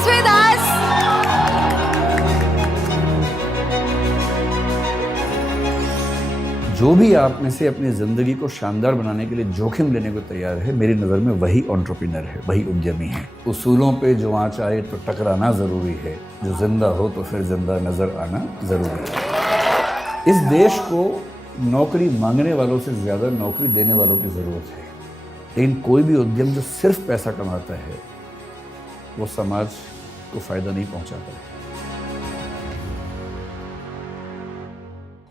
is with us. जो भी आप में से अपनी ज़िंदगी को शानदार बनाने के लिए जोखिम लेने को तैयार है, मेरी नज़र में वही एंटरप्रेन्योर है, वही उद्यमी है। उसूलों पे जो आँच आए तो टकराना ज़रूरी है, जो जिंदा हो तो फिर जिंदा नज़र आना ज़रूरी है। इस देश को नौकरी मांगने वालों से ज़्यादा नौकरी देने वालों की ज़रूरत है, लेकिन कोई भी उद्यम जो सिर्फ पैसा कमाता है वो समाज को फ़ायदा नहीं पहुँचाता है।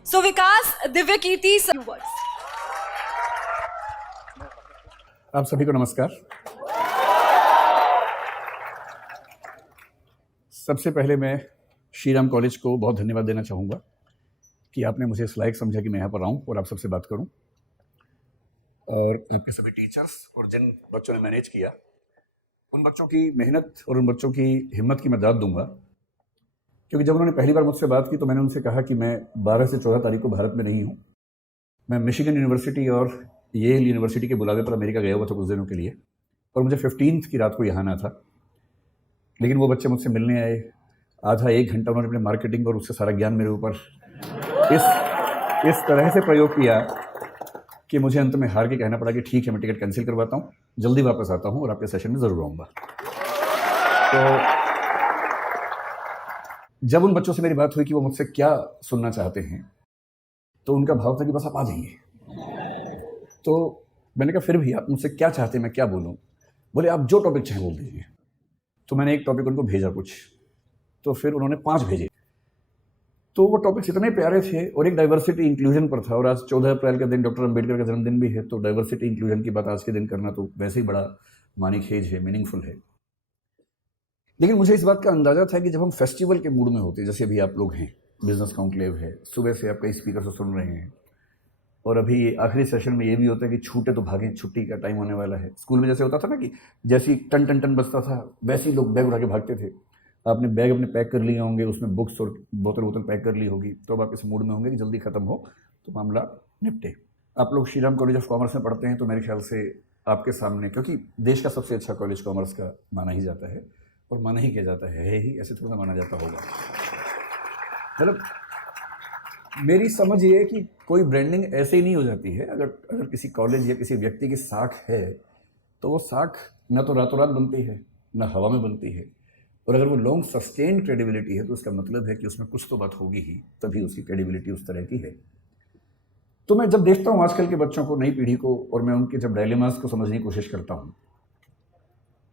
So विकास, दिव्य कीर्ति, some words. आप सभी को नमस्कार। सबसे पहले मैं श्री राम कॉलेज को बहुत धन्यवाद देना चाहूँगा कि आपने मुझे इस लायक समझा कि मैं यहाँ पर आऊँ और आप सबसे बात करूँ। और आपके सभी टीचर्स और जिन बच्चों ने मैनेज किया, उन बच्चों की मेहनत और उन बच्चों की हिम्मत की मैं दाद दूंगा, क्योंकि जब उन्होंने पहली बार मुझसे बात की तो मैंने उनसे कहा कि मैं 12 से 14 तारीख को भारत में नहीं हूँ। मैं मिशिगन यूनिवर्सिटी और येल यूनिवर्सिटी के बुलावे पर अमेरिका गया हुआ था कुछ दिनों के लिए, और मुझे 15 की रात को यहाँ आना था। लेकिन वो बच्चे मुझसे मिलने आए, आधा एक घंटा उन्होंने अपने मार्केटिंग और उससे सारा ज्ञान मेरे ऊपर इस तरह से प्रयोग किया कि मुझे अंत में हार के कहना पड़ा कि ठीक है, मैं टिकट कैंसिल करवाता हूँ, जल्दी वापस आता हूँ और आपके सेशन में ज़रूर आऊँगा। तो जब उन बच्चों से मेरी बात हुई कि वो मुझसे क्या सुनना चाहते हैं, तो उनका भाव था कि बस आप आ जाइए। तो मैंने कहा फिर भी आप मुझसे क्या चाहते हैं, मैं क्या बोलूँ? बोले आप जो टॉपिक चाहें बोल दीजिए। तो मैंने एक टॉपिक उनको भेजा कुछ, तो फिर उन्होंने 5 भेजे। तो वो टॉपिक्स इतने प्यारे थे और एक डाइवर्सिटी इंक्लूजन पर था, और आज 14 अप्रैल का दिन डॉक्टर अंबेडकर का जन्मदिन भी है, तो डाइवर्सिटी इंक्लूजन की बात आज के दिन करना तो वैसे ही बड़ा मानीखेज है, मीनिंगफुल है। लेकिन मुझे इस बात का अंदाजा था कि जब हम फेस्टिवल के मूड में होते, जैसे अभी आप लोग हैं, बिजनेस कॉन्क्लेव है, सुबह से आप कई स्पीकर से सुन रहे हैं, और अभी आखिरी सेशन में ये भी होता है कि छूटे तो भागें, छुट्टी का टाइम होने वाला है। स्कूल में जैसे होता था ना कि जैसे ही टन टन टन बजता था, वैसे ही लोग बैग उठा के भागते थे। आपने बैग अपने पैक कर लिए होंगे, उसमें बुक्स और बोतल पैक कर ली होगी, तो अब आप इस मूड में होंगे कि जल्दी खत्म हो तो मामला निपटे। आप लोग Shri Ram college of commerce में पढ़ते हैं, तो मेरे ख्याल से आपके सामने, क्योंकि देश का सबसे अच्छा कॉलेज कॉमर्स का माना ही जाता है, और माना ही किया जाता है ही, ऐसे थोड़ा माना जाता होगा। मतलब मेरी समझ ये है कि कोई ब्रांडिंग ऐसे ही नहीं हो जाती है। अगर किसी कॉलेज या किसी व्यक्ति की साख है, तो वो साख न तो रातों रात बनती है, न हवा में बनती है, और अगर वो लॉन्ग सस्टेन क्रेडिबिलिटी है तो उसका मतलब है कि उसमें कुछ तो बात होगी ही, तभी उसकी क्रेडिबिलिटी उस तरह की है। तो मैं जब देखता हूँ आजकल के बच्चों को, नई पीढ़ी को, और मैं उनके जब डायलेमास को समझने की कोशिश करता हूँ,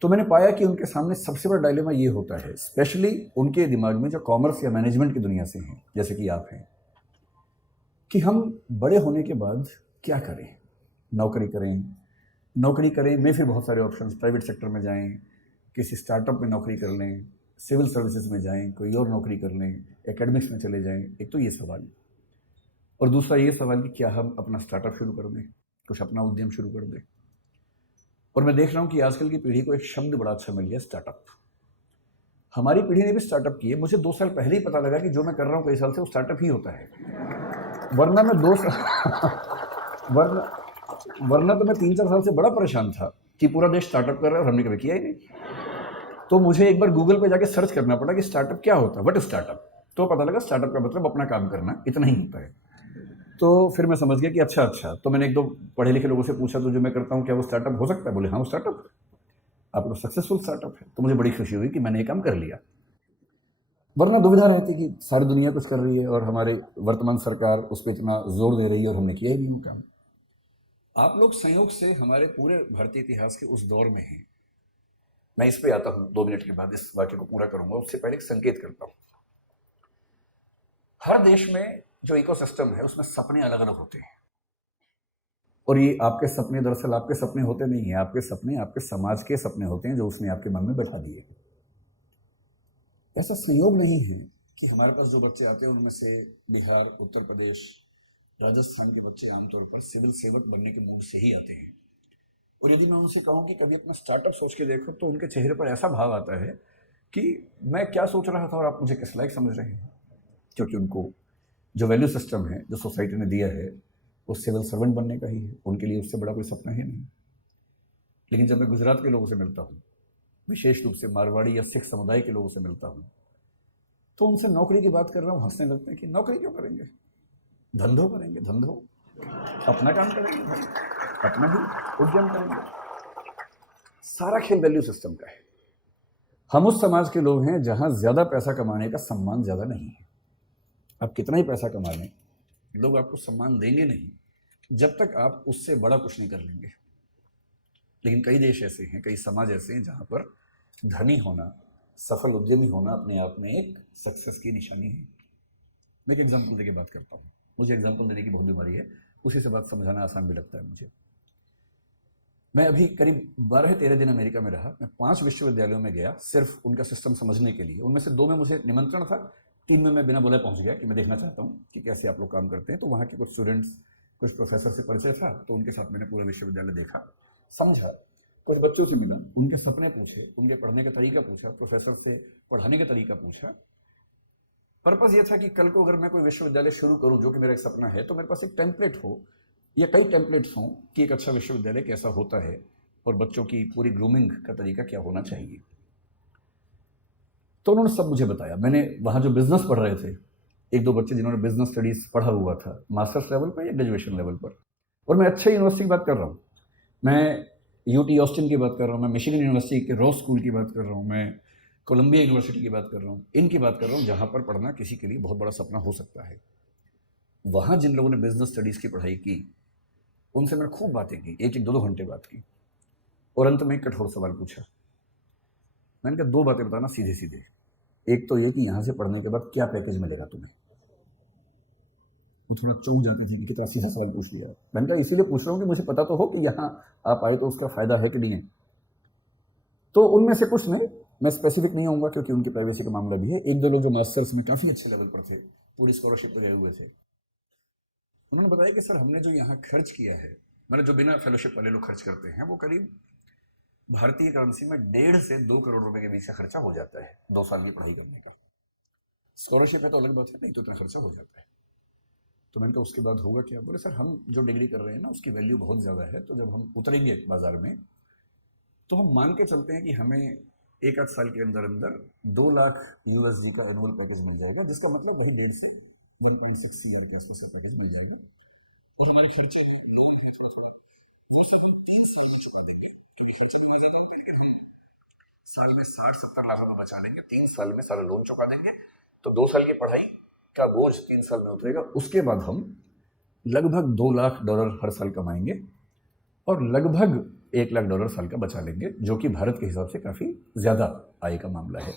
तो मैंने पाया कि उनके सामने सबसे बड़ा डायलेमा ये होता है, स्पेशली उनके दिमाग में जो कॉमर्स या मैनेजमेंट की दुनिया से हैं, जैसे कि आप हैं, कि हम बड़े होने के बाद क्या करें। नौकरी करें में फिर बहुत सारे ऑप्शंस, प्राइवेट सेक्टर में जाएं, किसी स्टार्टअप में नौकरी कर लें, सिविल सर्विसेज में जाएं, कोई और नौकरी कर लें, एकेडमिक्स में चले जाएं। एक तो ये सवाल, और दूसरा ये सवाल कि क्या हम अपना स्टार्टअप शुरू कर दें, कुछ अपना उद्यम शुरू कर दें। और मैं देख रहा हूँ कि आजकल की पीढ़ी को एक शब्द बड़ा अच्छा मिल गया, स्टार्टअप। हमारी पीढ़ी ने भी स्टार्टअप किए। मुझे 2 साल पहले ही पता लगा कि जो मैं कर रहा हूँ कई साल से वो स्टार्टअप ही होता है, वरना मैं 2 साल वरना तो मैं 3-4 साल से बड़ा परेशान था कि पूरा देश स्टार्टअप कर रहा है और हमने कभी किया ही नहीं। तो मुझे एक बार गूगल पे जाके सर्च करना पड़ा कि स्टार्टअप क्या होता है, व्हाट इज स्टार्टअप। तो पता लगा स्टार्टअप का मतलब अपना काम करना, इतना ही होता है। तो फिर मैं समझ गया कि अच्छा। तो मैंने 1-2 पढ़े लिखे लोगों से पूछा, तो जो मैं करता हूँ क्या वो स्टार्टअप हो सकता है? बोले हाँ, वो स्टार्टअप, आपका सक्सेसफुल स्टार्टअप है। तो मुझे बड़ी खुशी हुई कि मैंने ये काम कर लिया, वरना दुविधा रहती कि सारी दुनिया कुछ कर रही है और हमारे वर्तमान सरकार उस पर इतना जोर दे रही है और हमने किया ही नहीं वो काम। आप लोग संयोग से हमारे पूरे भारतीय इतिहास के उस दौर में हैं। मैं इस पे आता हूँ 2 मिनट के बाद, इस वाक्य को पूरा करूंगा। उससे पहले एक संकेत करता हूँ। हर देश में जो इकोसिस्टम है उसमें सपने अलग अलग होते हैं, और ये आपके सपने दरअसल आपके सपने होते नहीं हैं, आपके सपने आपके समाज के सपने होते हैं जो उसने आपके मन में बैठा दिए। ऐसा संयोग नहीं है कि हमारे पास जो बच्चे आते हैं उनमें से बिहार, उत्तर प्रदेश, राजस्थान के बच्चे आमतौर पर सिविल सेवक बनने के मूड से ही आते हैं। और यदि मैं उनसे कहूँ कि कभी अपना स्टार्टअप सोच के देखो, तो उनके चेहरे पर ऐसा भाव आता है कि मैं क्या सोच रहा था और आप मुझे किस लायक समझ रहे हैं। क्योंकि उनको जो वैल्यू सिस्टम है जो सोसाइटी ने दिया है वो सिविल सर्वेंट बनने का ही है, उनके लिए उससे बड़ा कोई सपना है नहीं। लेकिन जब मैं गुजरात के लोगों से मिलता हूँ, विशेष रूप से मारवाड़ी या सिख समुदाय के लोगों से मिलता हूँ, तो उनसे नौकरी की बात कर रहा हूँ, हंसने लगते हैं कि नौकरी क्यों करेंगे, धंधो करेंगे, धंधो, अपना काम करेंगे भाई, अपना ही उद्यम करेंगे। सारा खेल वैल्यू सिस्टम का है। हम उस समाज के लोग हैं जहां ज्यादा पैसा कमाने का सम्मान ज्यादा नहीं है। आप कितना ही पैसा कमा लें, लोग आपको सम्मान देंगे नहीं जब तक आप उससे बड़ा कुछ नहीं कर लेंगे। लेकिन कई देश ऐसे हैं, कई समाज ऐसे हैं जहां पर धनी होना, सफल उद्यमी होना अपने आप में एक सक्सेस की निशानी है। मैं एक एग्जाम्पल देके बात करता हूँ। मुझे एग्जाम्पल देने की बहुत बीमारी है, उसी से बात समझाना आसान भी लगता है मुझे। मैं अभी करीब 12-13 दिन अमेरिका में रहा। मैं 5 विश्वविद्यालयों में गया सिर्फ उनका सिस्टम समझने के लिए। उनमें से 2 में मुझे निमंत्रण था, 3 में मैं बिना बोले पहुंच गया कि मैं देखना चाहता हूँ कि कैसे आप लोग काम करते हैं। तो वहाँ के कुछ स्टूडेंट्स, कुछ प्रोफेसर से परिचय था, तो उनके साथ मैंने पूरा विश्वविद्यालय देखा, समझा, कुछ बच्चों से मिला, उनके सपने पूछे, उनके पढ़ने का तरीका पूछा, प्रोफेसर से पढ़ाने का तरीका पूछा। पर्पज़ ये था कि कल को अगर मैं कोई विश्वविद्यालय शुरू करूँ, जो कि मेरा एक सपना है, तो मेरे पास एक टेम्पलेट हो या कई टेम्पलेट्स हों कि एक अच्छा विश्वविद्यालय कैसा होता है और बच्चों की पूरी ग्रूमिंग का तरीका क्या होना चाहिए। तो उन्होंने सब मुझे बताया। मैंने वहाँ जो बिजनेस पढ़ रहे थे, 1-2 बच्चे जिन्होंने बिजनेस स्टडीज़ पढ़ा हुआ था मास्टर्स लेवल पर या ग्रेजुएशन लेवल पर, और मैं अच्छे यूनिवर्सिटी की बात कर रहा हूँ, मैं यूटी ऑस्टिन की बात कर रहा हूँ, मैं मिशिगन यूनिवर्सिटी के रॉस स्कूल की बात कर रहा हूँ, मैं कोलंबिया यूनिवर्सिटी की बात कर रहा हूँ, इनकी बात कर रहा हूँ जहाँ पर पढ़ना किसी के लिए बहुत बड़ा सपना हो सकता है। वहाँ जिन लोगों ने बिजनेस स्टडीज़ की पढ़ाई की, उनसे मैंने खूब बातें की, 1-1, 2-2 घंटे बात की, और अंत में एक कठोर सवाल पूछा। मैंने कहा 2 बातें बताना सीधे सीधे। एक तो ये कि यहाँ से पढ़ने के बाद क्या पैकेज मिलेगा तुम्हें। वो थोड़ा चौंक जाते थे कि कितना सीधा सवाल पूछ लिया। मैंने कहा इसीलिए पूछ रहा हूँ कि मुझे पता तो हो कि यहाँ आप आए तो उसका फ़ायदा है कि नहीं है। तो उनमें से कुछ ने, मैं स्पेसिफिक नहीं होऊंगा क्योंकि उनकी प्राइवेसी का मामला भी है, 1-2 लोग जो मास्टर्स में काफ़ी अच्छे लेवल पर थे, पूरी स्कॉलरशिप पे गए हुए थे, उन्होंने बताया कि सर हमने जो यहाँ खर्च किया है, मैंने जो बिना फेलोशिप वाले लोग खर्च करते हैं, वो करीब भारतीय करेंसी में 1.5 से 2 करोड़ रुपए के बीच का खर्चा हो जाता है 2 साल की पढ़ाई करने का। स्कॉलरशिप है तो अलग बात है, नहीं तो इतना खर्चा हो जाता है। तो मैंने कहा उसके बाद होगा क्या? बोले सर हम जो डिग्री कर रहे हैं ना उसकी वैल्यू बहुत ज़्यादा है, तो जब हम उतरेंगे बाजार में तो हम मान के चलते हैं कि हमें 1-8 साल के अंदर अंदर 2 लाख USD का एनुअल पैकेज मिल जाएगा, जिसका मतलब वही 1.5 से 1.6 CR के आसपास का पैकेज मिल जाएगा, और हमारे खर्चे हैं, लोन है थोड़ा थोड़ा, वो सब हम 3 साल में चुका देंगे, क्योंकि खर्चा तो ज़्यादा होता है, लेकिन हम साल में 60-70 लाख रुपए बचा लेंगे, 3 साल में सारा लोन चुका देंगे, तो 2 साल की पढ़ाई का बोझ 3 साल में उतरेगा। उसके बाद हम लगभग $2 लाख हर साल कमाएंगे और लगभग $1 लाख साल का बचा लेंगे, जो कि भारत के हिसाब से काफ़ी ज़्यादा आय का मामला है।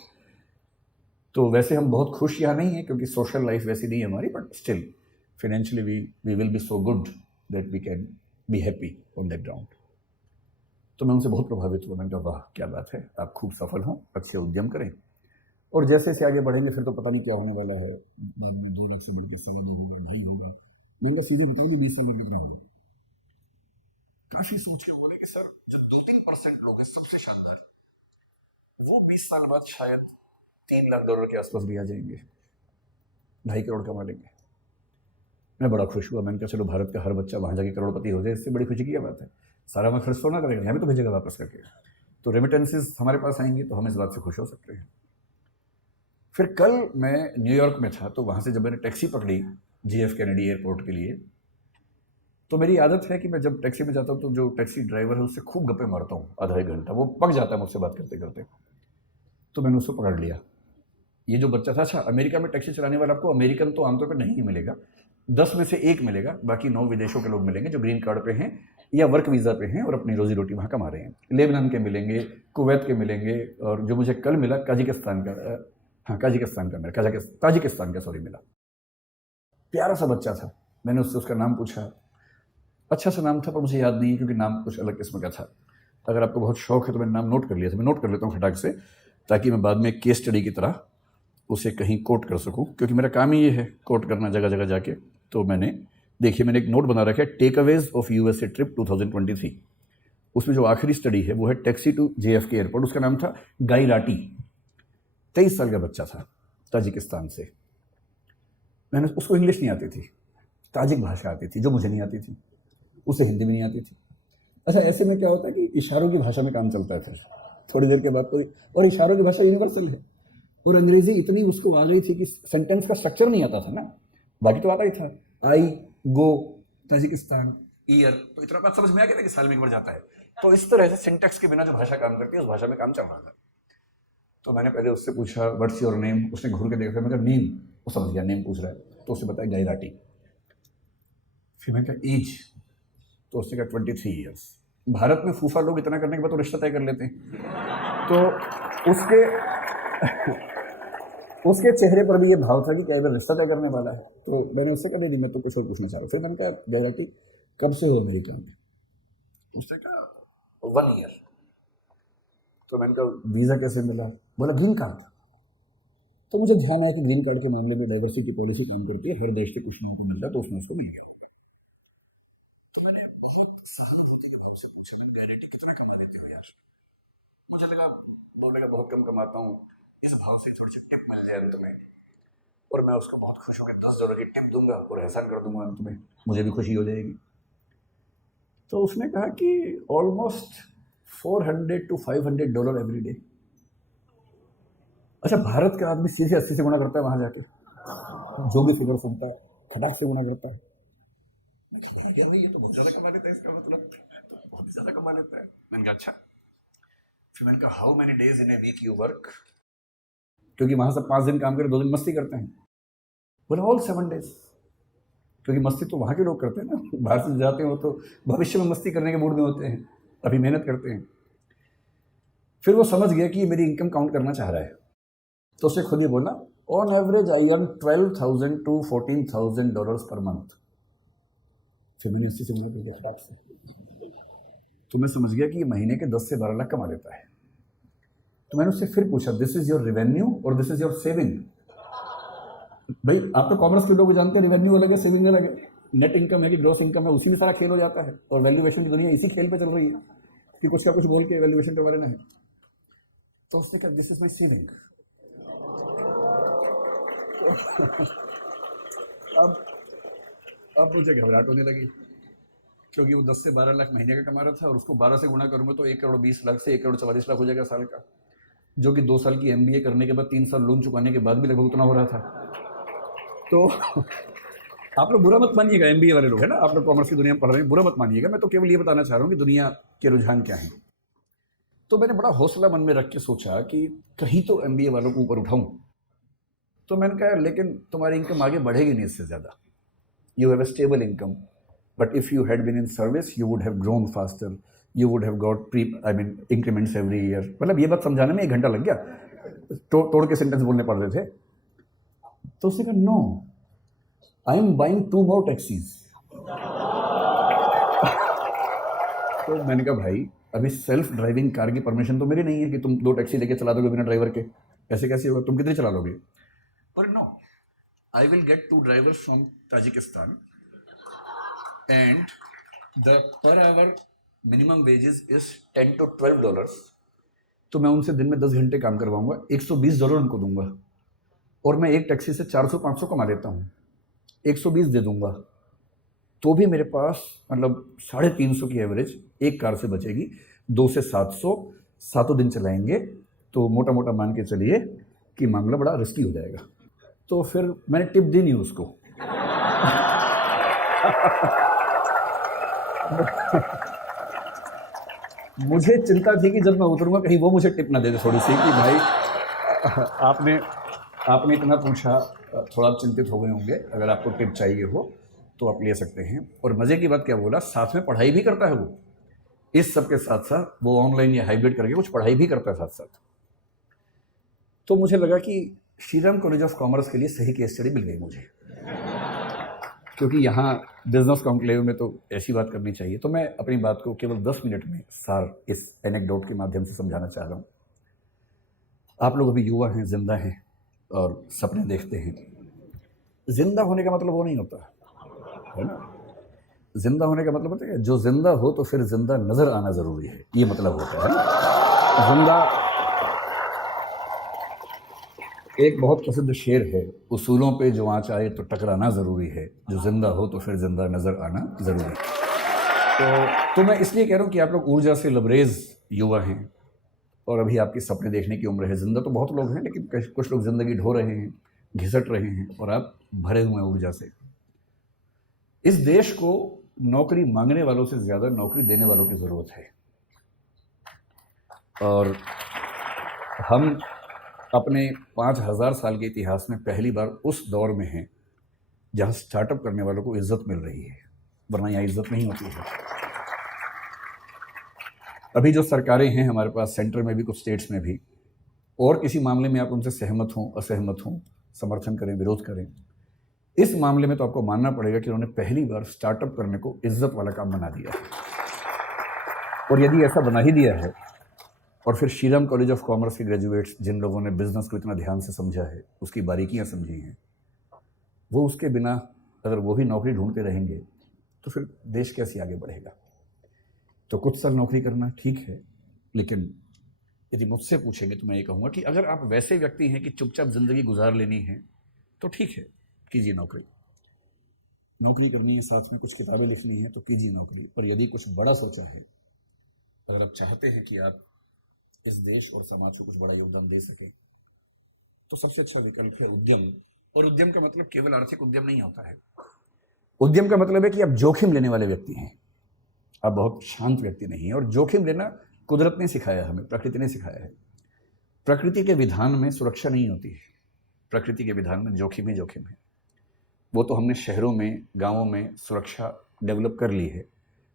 तो वैसे हम बहुत खुश यहाँ नहीं हैं क्योंकि सोशल लाइफ वैसी नहीं है हमारी, but still financially we will be so good that we can be happy on that ground. तो मैं उनसे बहुत प्रभावित हुआ। मैंने कहा वाह क्या बात है, आप खूब सफल हों, अच्छे उद्यम करें, और जैसे से आगे बढ़ेंगे फिर तो पता नहीं क्या होने वाला है, 2 लाख से बढ़ के 2.25 होगा, 2.5 होगा। मैंने सीधे बताऊँ 20 साल में कितना होगा? काफी सोच के बोले कि सर जो 2-3% लोग हैं सबसे शानदार, वो 20 साल बाद शायद $3 लाख के आसपास भी आ जाएंगे, 2.5 करोड़ कमा लेंगे। मैं बड़ा खुश हुआ। मैंने कहा चलो भारत का हर बच्चा वहां जाके करोड़पति हो जाए, इससे बड़ी खुशी की क्या बात है। सारा मैं खर्च तो ना करेगा, हमें तो भेजेगा वापस करके, तो रेमिटेंसेस हमारे पास आएंगी तो हम इस बात से खुश हो सकते हैं। फिर कल मैं न्यूयॉर्क में था, तो वहाँ से जब मैंने टैक्सी पकड़ी JF कैनेडी एयरपोर्ट के लिए, तो मेरी आदत है कि मैं जब टैक्सी में जाता हूँ तो जो टैक्सी ड्राइवर है उससे खूब गप्पे मारता हूँ, आधा 1 घंटा, वो पक जाता है मुझसे बात करते करते। तो मैंने उसको पकड़ लिया। ये जो बच्चा था, अच्छा अमेरिका में टैक्सी चलाने वाला आपको अमेरिकन तो आमतौर पर नहीं मिलेगा, 10 में से 1 मिलेगा, बाकी 9 विदेशों के लोग मिलेंगे जो ग्रीन कार्ड पे हैं या वर्क वीज़ा पे हैं और अपनी रोजी रोटी वहाँ कमा रहे हैं। लेबनान के मिलेंगे, कुवैत के मिलेंगे, और जो मुझे कल मिला ताजिकिस्तान का सॉरी मिला। प्यारा सा बच्चा था। मैंने उससे उसका नाम पूछा, अच्छा सा नाम था पर मुझे याद नहीं है क्योंकि नाम कुछ अलग किस्म का था। अगर आपको बहुत शौक है तो मैंने नाम नोट कर लिया था, मैं नोट कर लेता हूँ खटाक से, ताकि मैं बाद में केस स्टडी की तरह उसे कहीं कोट कर सकूँ, क्योंकि मेरा काम ही ये है कोट करना जगह जगह जाके। तो मैंने एक नोट बना रखा है, टेकअवेज ऑफ USA ट्रिप 2023। उसमें जो आखिरी स्टडी है वो है टैक्सी टू JFK एयरपोर्ट। उसका नाम था गाई लाटी, 23 साल का बच्चा था, ताजिकिस्तान से। मैंने उसको इंग्लिश नहीं आती थी, ताजिक भाषा आती थी जो मुझे नहीं आती थी, उसे हिंदी भी नहीं आती थी। अच्छा ऐसे में क्या होता है कि इशारों की भाषा में काम चलता है। फिर थोड़ी देर के बाद तो, और इशारों की भाषा यूनिवर्सल है, और अंग्रेजी इतनी उसको आ गई थी कि सेंटेंस का स्ट्रक्चर नहीं आता था ना, बाकी तो आता ही था, आई गो ताजिकिस्तान ईयर, तो इतना बात समझ में आ गया था कि साल में एक बार जाता है। तो इस तरह से सिंटेक्स के बिना जो भाषा काम करती है उस भाषा में काम चल रहा था। तो मैंने पहले उससे पूछा व्हाट्स योर नेम, उसने घूर के देखा, मैं कहा नेम, वो समझ गया नेम पूछ रहा है, तो उसने बताया गैराटी। फिर मैंने कहा एज, तो उसने कहा 23 ईयर्स। भारत में फूफा लोग इतना करने के बाद तो रिश्ता तय कर लेते हैं, तो उसके चेहरे पर भी ये भाव था कि क्या ये रिश्ता तय करने वाला है। तो मैंने उससे कहा नहीं मैं तो कुछ और पूछना चाह रहा हूँ। फिर मैंने कहा गैराटी कब से हो अमेरिका में? उसने कहा 1 ईयर। तो मैंने कहा वीज़ा कैसे मिला? बोला ग्रीन कार्ड। तो मुझे ध्यान आया कि ग्रीन कार्ड के मामले में डाइवर्सिटी पॉलिसी काम करती है, हर देश के कुछ लोगों को मिलता है, तो उसमें उसको मिल गया। तो मैंने बहुत सहानुभूति के भाव से पूछा, मैंने गैरेंटी कितना कमा लेते हो यार? मुझे लगा बोलने का बहुत कम कमाता हूँ, इस भाव से थोड़ी सी टिप मिल जाए अंत में, और मैं उसको बहुत खुश होकर $10 की टिप दूंगा और एहसान कर दूंगा अंत में, मुझे भी खुशी हो जाएगी। तो उसने कहा कि ऑलमोस्ट $400 to $500 एवरी डे। अच्छा, भारत का आदमी सीधे 80 से गुणा करता है, वहां जाके जो भी फिगर सुनता है खटाक से गुणा करता है। ये तो बहुत ज्यादा कमा लेता है, इसका मतलब बहुत ज्यादा कमा लेता है। मैंने कहा अच्छा। फिर मैंने कहा how many days in a week you work? क्योंकि वहां से 5 दिन काम करे, 2 दिन मस्ती करते हैं। बोले ऑल 7 डेज, क्योंकि मस्ती तो वहां के लोग करते हैं ना, बाहर से जाते हो तो भविष्य में मस्ती करने के मूड में होते हैं, अभी मेहनत करते हैं। फिर वो समझ गया कि ये मेरी इनकम काउंट करना चाह रहा है, तो उसने खुद ही बोला on average I earn $12,000 to $14,000 per month. फिर मैंने इससे सुना था हिसाब से, तो मैं समझ गया कि ये महीने के 10 से 12 लाख कमा लेता है। तो मैंने उससे फिर पूछा दिस इज योर रेवेन्यू और दिस इज योर सेविंग? भाई आप तो कॉमर्स के लोग जानते हैं, रेवेन्यू अलग है, सेविंग अलग है, नेट इनकम है कि ग्रॉस इनकम है, उसी में सारा खेल हो जाता है। और वैल्यूएशन की दुनिया इसी खेल पे चल रही है कि कुछ का कुछ बोल के वैल्यूएशन करवा लेना है। तो उसने कहा दिस इज माई सेविंग। अब मुझे घबराहट होने लगी, क्योंकि वो 10 से 12 लाख महीने का कमा रहा था, और उसको 12 से गुणा करूंगा तो 1,20,00,000 से 1,44,00,000 हो जाएगा साल का, जो कि 2 साल की MBA करने के बाद 3 साल लोन चुकाने के बाद भी लगभग उतना हो रहा था। तो आप लोग बुरा मत मानिएगा, MBA वाले लोग है ना, आप लोग कॉमर्स की दुनिया में पढ़ रहे हैं, बुरा मत मानिएगा, मैं तो केवल ये बताना चाह रहा हूँ कि दुनिया के रुझान क्या हैं। तो मैंने बड़ा हौसला मन में रख के सोचा कि कहीं तो MBA वालों को ऊपर उठाऊं। तो मैंने कहा लेकिन तुम्हारी इनकम आगे बढ़ेगी नहीं इससे ज़्यादा, you have a stable income, but if you had been in service you would have grown faster, you would have got increments every year. मतलब ये बात समझाने में 1 घंटा लग गया, तोड़ के सेंटेंस बोलने पड़ रहे थे। तो उसने कहा no, I am buying 2 more taxis. तो मैंने कहा भाई अभी सेल्फ ड्राइविंग कार की परमिशन तो मेरी नहीं है कि तुम 2 टैक्सी लेके चला दोगे बिना ड्राइवर के, ऐसे कैसे होगा, तुम कितनी चला लोगे? पर no, I will get 2 drivers from Tajikistan and the per hour minimum wages is $10 to $12। तो मैं उनसे दिन में 10 घंटे काम करवाऊंगा, $120 उनको दूंगा, और मैं एक टैक्सी से 400-500 कमा लेता हूँ, 120 दे दूंगा, तो भी मेरे पास मतलब 350 की एवरेज एक कार से बचेगी। 2 से 700, 7 दिन चलाएंगे, तो मोटा मोटा मान के चलिए कि मामला बड़ा रिस्की हो जाएगा। तो फिर मैंने टिप दी नहीं उसको। मुझे चिंता थी कि जब मैं उतरूंगा कहीं वो मुझे टिप ना दे दे थोड़ी सी कि भाई आपने इतना पूछा, थोड़ा आप चिंतित हो गए होंगे, अगर आपको टिप चाहिए हो तो आप ले सकते हैं। और मज़े की बात क्या बोला, साथ में पढ़ाई भी करता है वो, इस सब के साथ साथ वो ऑनलाइन या हाइब्रिड करके कुछ पढ़ाई भी करता है साथ साथ। तो मुझे लगा कि श्रीराम कॉलेज ऑफ कॉमर्स के लिए सही केस स्टडी मिल गई मुझे, क्योंकि यहाँ बिजनेस कॉन्क्लेव में तो ऐसी बात करनी चाहिए। तो मैं अपनी बात को केवल 10 मिनट में सार इस एनेक्डोट के माध्यम से समझाना चाह रहा हूँ। आप लोग अभी युवा हैं, जिंदा हैं और सपने देखते हैं। जिंदा होने का मतलब वो नहीं होता है ना, जिंदा होने का मतलब होता है जो जिंदा हो तो फिर जिंदा नजर आना जरूरी है, ये मतलब होता है ना। जिंदा एक बहुत प्रसिद्ध शेर है, उसूलों पे जो आँच आए तो टकराना ज़रूरी है, जो जिंदा हो तो फिर जिंदा नज़र आना ज़रूरी है। तो मैं इसलिए कह रहा हूँ कि आप लोग ऊर्जा से लबरेज युवा हैं और अभी आपकी सपने देखने की उम्र है। जिंदा तो बहुत लोग हैं, लेकिन कुछ लोग ज़िंदगी ढो रहे हैं, घिसट रहे हैं, और आप भरे हुए हैं ऊर्जा से। इस देश को नौकरी मांगने वालों से ज़्यादा नौकरी देने वालों की ज़रूरत है। और हम अपने 5000 साल के इतिहास में पहली बार उस दौर में हैं जहां स्टार्टअप करने वालों को इज्जत मिल रही है, वरना यहाँ इज्जत नहीं होती है। अभी जो सरकारें हैं हमारे पास, सेंटर में भी, कुछ स्टेट्स में भी, और किसी मामले में आप उनसे सहमत हों असहमत हों, समर्थन करें विरोध करें, इस मामले में तो आपको मानना पड़ेगा कि उन्होंने पहली बार स्टार्टअप करने को इज्जत वाला काम बना दिया है। और यदि ऐसा बना ही दिया है, और फिर श्रीराम कॉलेज ऑफ कॉमर्स के ग्रेजुएट्स, जिन लोगों ने बिजनेस को इतना ध्यान से समझा है, उसकी बारीकियां समझी हैं, वो उसके बिना अगर वो भी नौकरी ढूंढते रहेंगे तो फिर देश कैसे आगे बढ़ेगा। तो कुछ साल नौकरी करना ठीक है, लेकिन यदि मुझसे पूछेंगे तो मैं ये कहूँगा कि अगर आप वैसे व्यक्ति हैं कि चुपचाप ज़िंदगी गुजार लेनी है तो ठीक है, कीजिए नौकरी करनी है, साथ में कुछ किताबें लिखनी है तो कीजिए नौकरी। पर यदि कुछ बड़ा सोचा है, अगर आप चाहते हैं कि आप इस देश और समाज को कुछ बड़ा योगदान दे सके, तो सबसे अच्छा विकल्प है उद्यम। और उद्यम का मतलब केवल आर्थिक उद्यम नहीं होता है। उद्यम का मतलब है कि आप जोखिम लेने वाले व्यक्ति हैं, आप बहुत शांत व्यक्ति नहीं हैं। और जोखिम लेना कुदरत ने सिखाया हमें, प्रकृति ने सिखाया है। प्रकृति के विधान में सुरक्षा नहीं होती है, प्रकृति के विधान में जोखिम ही जोखिम है। वो तो हमने शहरों में, गाँवों में सुरक्षा डेवलप कर ली है,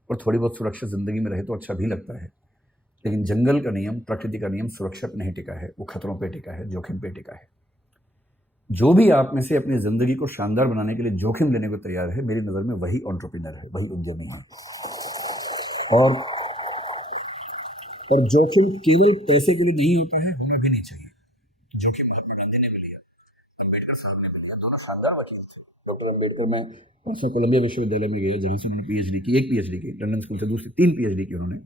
और थोड़ी बहुत सुरक्षा ज़िंदगी में रहे तो अच्छा भी लगता है। लेकिन जंगल का नियम, प्रकृति का नियम सुरक्षा पे नहीं टिका है, वो खतरों पे टिका है, जोखिम पे टिका है। जो भी आप में से अपनी ज़िंदगी को शानदार बनाने के लिए जोखिम लेने को तैयार है, मेरी नज़र में वही एंटरप्रेन्योर है, वही उद्यमी है। और जोखिम केवल पैसे के लिए नहीं होता है, होना भी नहीं चाहिए। जोखिम महात्मा गांधी ने भी लिया, अम्बेडकर साहब ने भी लिया, दोनों शानदार वकील थे। डॉक्टर अम्बेडकर, मैं परसों कोलंबिया विश्वविद्यालय में गया, जहाँ से उन्होंने पीएचडी की, एक पीएचडी की, लंदन स्कूल से दूसरी 3 पीएचडी की उन्होंने।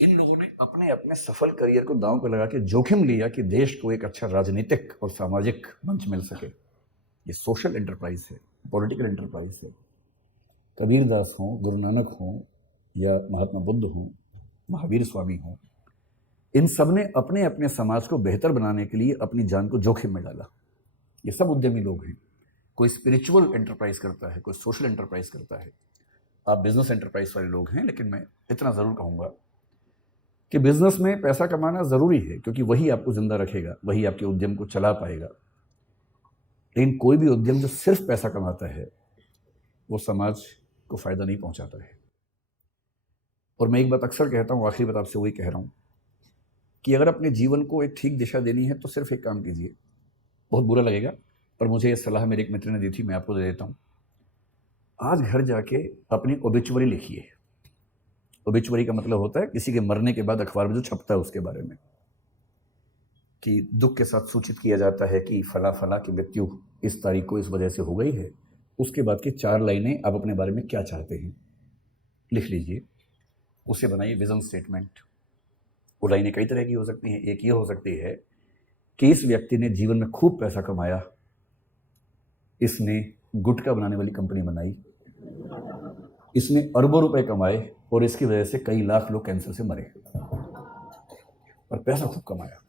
इन लोगों ने अपने अपने सफल करियर को दांव पर लगा के जोखिम लिया कि देश को एक अच्छा राजनीतिक और सामाजिक मंच मिल सके। ये सोशल एंटरप्राइज है, पॉलिटिकल एंटरप्राइज है। कबीर दास हों, गुरु नानक हों, या महात्मा बुद्ध हों, महावीर स्वामी हों, इन सब ने अपने अपने समाज को बेहतर बनाने के लिए अपनी जान को जोखिम में डाला। ये सब उद्यमी लोग हैं। कोई स्पिरिचुअल एंटरप्राइज करता है, कोई सोशल एंटरप्राइज करता है। आप बिजनेस एंटरप्राइज वाले लोग हैं, लेकिन मैं इतना ज़रूर कहूँगा कि बिजनेस में पैसा कमाना ज़रूरी है, क्योंकि वही आपको ज़िंदा रखेगा, वही आपके उद्यम को चला पाएगा। लेकिन कोई भी उद्यम जो सिर्फ पैसा कमाता है, वो समाज को फ़ायदा नहीं पहुंचाता है। और मैं एक बात अक्सर कहता हूँ, आखिरी बात आपसे वही कह रहा हूँ, कि अगर अपने जीवन को एक ठीक दिशा देनी है तो सिर्फ एक काम कीजिए। बहुत बुरा लगेगा, पर मुझे ये सलाह मेरे एक मित्र ने दी थी, मैं आपको दे देता हूँ। आज घर जाके अपनी ओबिचुअरी लिखिए। ओबिचुअरी का मतलब होता है किसी के मरने के बाद अखबार में जो छपता है उसके बारे में, कि दुख के साथ सूचित किया जाता है कि फला फला की मृत्यु इस तारीख को इस वजह से हो गई है। उसके बाद की 4 लाइनें आप अपने बारे में क्या चाहते हैं लिख लीजिए, उसे बनाइए विजन स्टेटमेंट। वो लाइनें कई तरह की हो सकती हैं। एक ये हो सकती है कि इस व्यक्ति ने जीवन में खूब पैसा कमाया, इसने गुटखा बनाने वाली कंपनी बनाई, इसने अरबों रुपए कमाए और इसकी वजह से कई लाख लोग कैंसर से मरे, और पैसा खूब कमाया।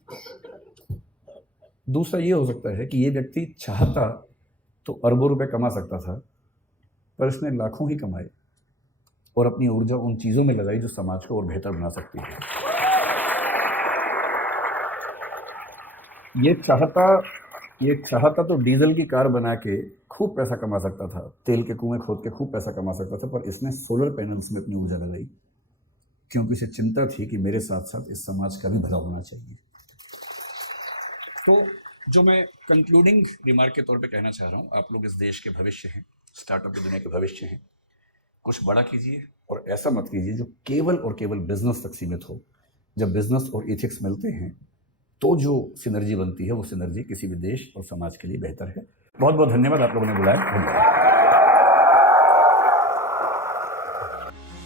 दूसरा ये हो सकता है कि ये व्यक्ति चाहता तो अरबों रुपए कमा सकता था, पर इसने लाखों ही कमाए और अपनी ऊर्जा उन चीज़ों में लगाई जो समाज को और बेहतर बना सकती है। ये चाहता तो डीजल की कार बना के खूब पैसा कमा सकता था, तेल के कुएं खोद के खूब पैसा कमा सकता था, पर इसने सोलर पैनल्स में अपनी ऊर्जा लगाई, क्योंकि इसे चिंता थी कि मेरे साथ साथ इस समाज का भी भला होना चाहिए। तो जो मैं कंक्लूडिंग रिमार्क के तौर पे कहना चाह रहा हूँ, आप लोग इस देश के भविष्य हैं, स्टार्टअप की दुनिया के भविष्य हैं। कुछ बड़ा कीजिए, और ऐसा मत कीजिए जो केवल और केवल बिजनेस तक सीमित हो। जब बिजनेस और एथिक्स मिलते हैं तो जो सिनर्जी बनती है, वो सिनर्जी किसी भी देश और समाज के लिए बेहतर है। बहुत बहुत धन्यवाद, आप लोगों ने बुलाया। धन्यवाद।